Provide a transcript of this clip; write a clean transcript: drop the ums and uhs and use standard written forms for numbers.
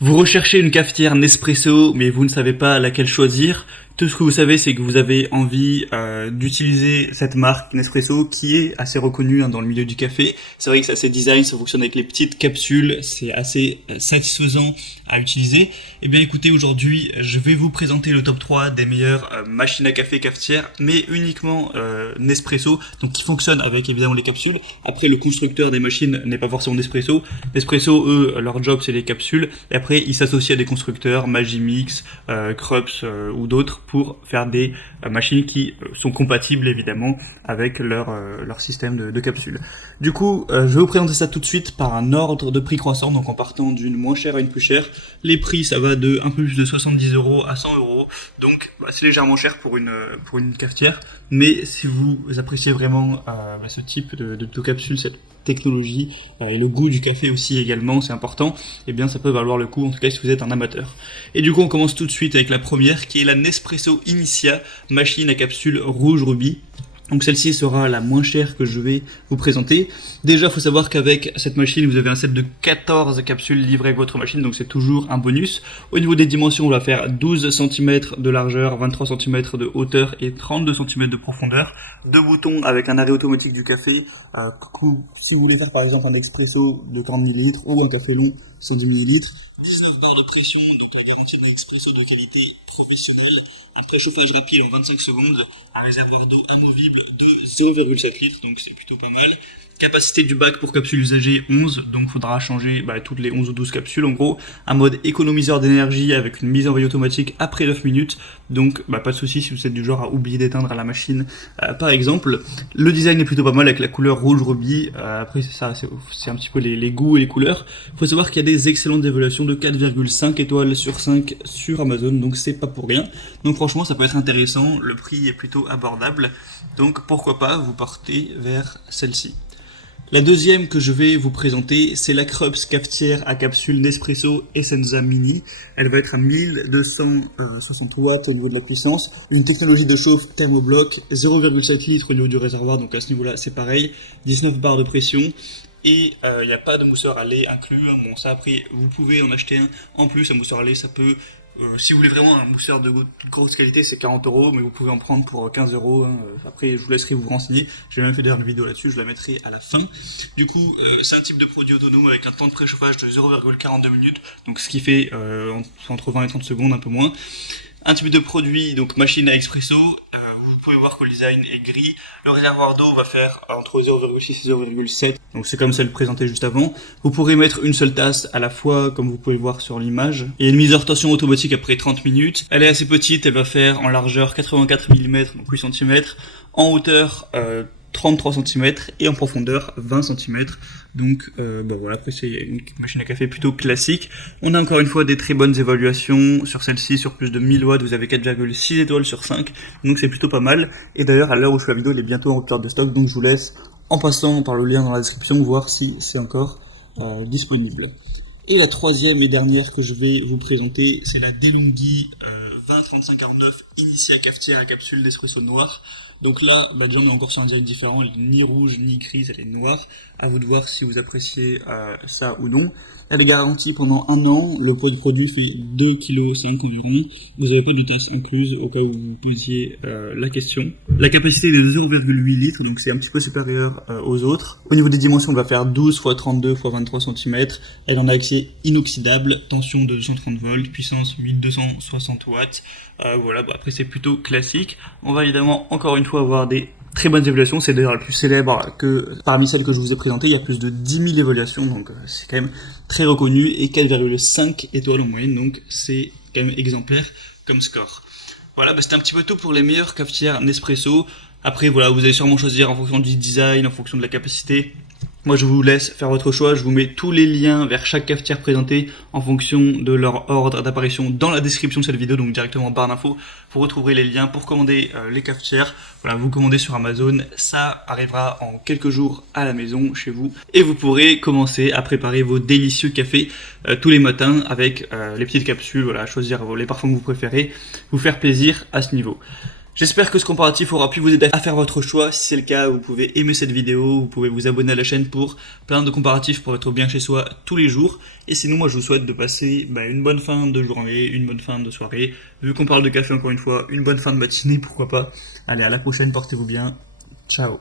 Vous recherchez une cafetière Nespresso, mais vous ne savez pas laquelle choisir. Tout ce que vous savez, c'est que vous avez envie d'utiliser cette marque Nespresso qui est assez reconnue dans le milieu du café. C'est vrai que c'est assez design, ça fonctionne avec les petites capsules, c'est assez satisfaisant à utiliser. Eh bien écoutez, aujourd'hui, je vais vous présenter le top 3 des meilleures machines à café cafetières, mais uniquement Nespresso, donc qui fonctionnent avec évidemment les capsules. Après, le constructeur des machines n'est pas forcément Nespresso. Nespresso, eux, leur job c'est les capsules, et après ils s'associent à des constructeurs, Magimix, Krups ou d'autres, pour faire des machines qui sont compatibles évidemment avec leur système de capsules. Du coup, je vais vous présenter ça tout de suite par un ordre de prix croissant, donc en partant d'une moins chère à une plus chère. Les prix, ça va de un peu plus de 70 € à 100 €, donc c'est légèrement cher pour une cafetière, mais si vous appréciez vraiment ce type de capsule, cette technologie et le goût du café aussi également, c'est important, et bien ça peut valoir le coup, en tout cas si vous êtes un amateur. Et du coup on commence tout de suite avec la première qui est la Nespresso Initia, machine à capsule rouge rubis. Donc celle-ci sera la moins chère que je vais vous présenter. Déjà, il faut savoir qu'avec cette machine, vous avez un set de 14 capsules livrées avec votre machine, donc c'est toujours un bonus. Au niveau des dimensions, on va faire 12 cm de largeur, 23 cm de hauteur et 32 cm de profondeur. Deux boutons avec un arrêt automatique du café. Si vous voulez faire par exemple un expresso de 40 ml ou un café long 110 ml. 19 barres de pression, donc la garantie d'un expresso de qualité professionnelle, un préchauffage rapide en 25 secondes, un réservoir d'eau amovible de 0,7 litres, donc c'est plutôt pas mal. Capacité du bac pour capsules usagées 11, donc il faudra changer toutes les 11 ou 12 capsules en gros. Un mode économiseur d'énergie avec une mise en veille automatique après 9 minutes, donc pas de souci si vous êtes du genre à oublier d'éteindre à la machine par exemple. Le design est plutôt pas mal avec la couleur rouge rubis, après c'est ça, c'est un petit peu les goûts et les couleurs. Il faut savoir qu'il y a des excellentes évaluations de 4,5 étoiles sur 5 sur Amazon, donc c'est pas pour rien. Donc franchement ça peut être intéressant, le prix est plutôt abordable, donc pourquoi pas vous porter vers celle-ci. La deuxième que je vais vous présenter, c'est la Krups cafetière à capsule Nespresso Essenza Mini. Elle va être à 1260 watts au niveau de la puissance, une technologie de chauffe thermobloc, 0,7 litres au niveau du réservoir, donc à ce niveau-là c'est pareil, 19 barres de pression. Et il n'y a pas de mousseur à lait inclus. Bon, ça après, vous pouvez en acheter un en plus. Un mousseur à lait, ça peut. Si vous voulez vraiment un mousseur de grosse qualité, c'est 40 €, mais vous pouvez en prendre pour 15 €. Après, je vous laisserai vous renseigner. J'ai même fait d'ailleurs une vidéo là-dessus, je la mettrai à la fin. Du coup, c'est un type de produit autonome avec un temps de préchauffage de 0,42 minutes, donc ce qui fait entre 20 et 30 secondes, un peu moins. Un type de produit, donc machine à expresso, vous pouvez voir que le design est gris. Le réservoir d'eau va faire entre 0,6 et 0,7, donc c'est comme celle présentée juste avant. Vous pourrez mettre une seule tasse à la fois, comme vous pouvez voir sur l'image. Et une mise en rotation automatique après 30 minutes. Elle est assez petite, elle va faire en largeur 84 mm, donc 8 cm, en hauteur 33 cm et en profondeur 20 cm. Donc voilà, après c'est une machine à café plutôt classique. On a encore une fois des très bonnes évaluations sur celle-ci, sur plus de 1000 watts, vous avez 4,6 étoiles sur 5, donc c'est plutôt pas mal. Et d'ailleurs à l'heure où je fais la vidéo, elle est bientôt en rupture de stock, donc je vous laisse en passant par le lien dans la description voir si c'est encore disponible. Et la troisième et dernière que je vais vous présenter, c'est la DeLonghi 203549 Initia cafetière à capsule d'espresso noir. Donc là, déjà on est encore sur un design différent, elle est ni rouge ni grise, elle est noire. À vous de voir si vous appréciez ça ou non. Elle est garantie pendant 1 an, le poids du produit fait 2,5 kg environ. Vous n'avez pas de tasse incluse au cas où vous posiez la question. La capacité est de 0,8 litres, donc c'est un petit peu supérieur aux autres. Au niveau des dimensions, elle va faire 12 x 32 x 23 cm. Elle en a accès inoxydable, tension de 230 volts, puissance 1260 watts. Voilà, après c'est plutôt classique. On va évidemment encore une fois avoir des très bonnes évaluations, c'est d'ailleurs la plus célèbre que parmi celles que je vous ai présentées, il y a plus de 10 000 évaluations, donc c'est quand même très reconnu, et 4,5 étoiles en moyenne, donc c'est quand même exemplaire comme score. Voilà, c'était un petit peu tout pour les meilleures cafetières Nespresso. Après voilà, vous allez sûrement choisir en fonction du design, en fonction de la capacité. Moi je vous laisse faire votre choix, je vous mets tous les liens vers chaque cafetière présentée en fonction de leur ordre d'apparition dans la description de cette vidéo, donc directement en barre d'infos, vous retrouverez les liens pour commander les cafetières. Voilà, vous commandez sur Amazon, ça arrivera en quelques jours à la maison chez vous, et vous pourrez commencer à préparer vos délicieux cafés tous les matins avec les petites capsules, voilà, choisir les parfums que vous préférez, vous faire plaisir à ce niveau. J'espère que ce comparatif aura pu vous aider à faire votre choix. Si c'est le cas, vous pouvez aimer cette vidéo, vous pouvez vous abonner à la chaîne pour plein de comparatifs pour être bien chez soi tous les jours. Et sinon, moi je vous souhaite de passer une bonne fin de journée, une bonne fin de soirée. Vu qu'on parle de café encore une fois, une bonne fin de matinée, pourquoi pas. Allez, à la prochaine, portez-vous bien. Ciao.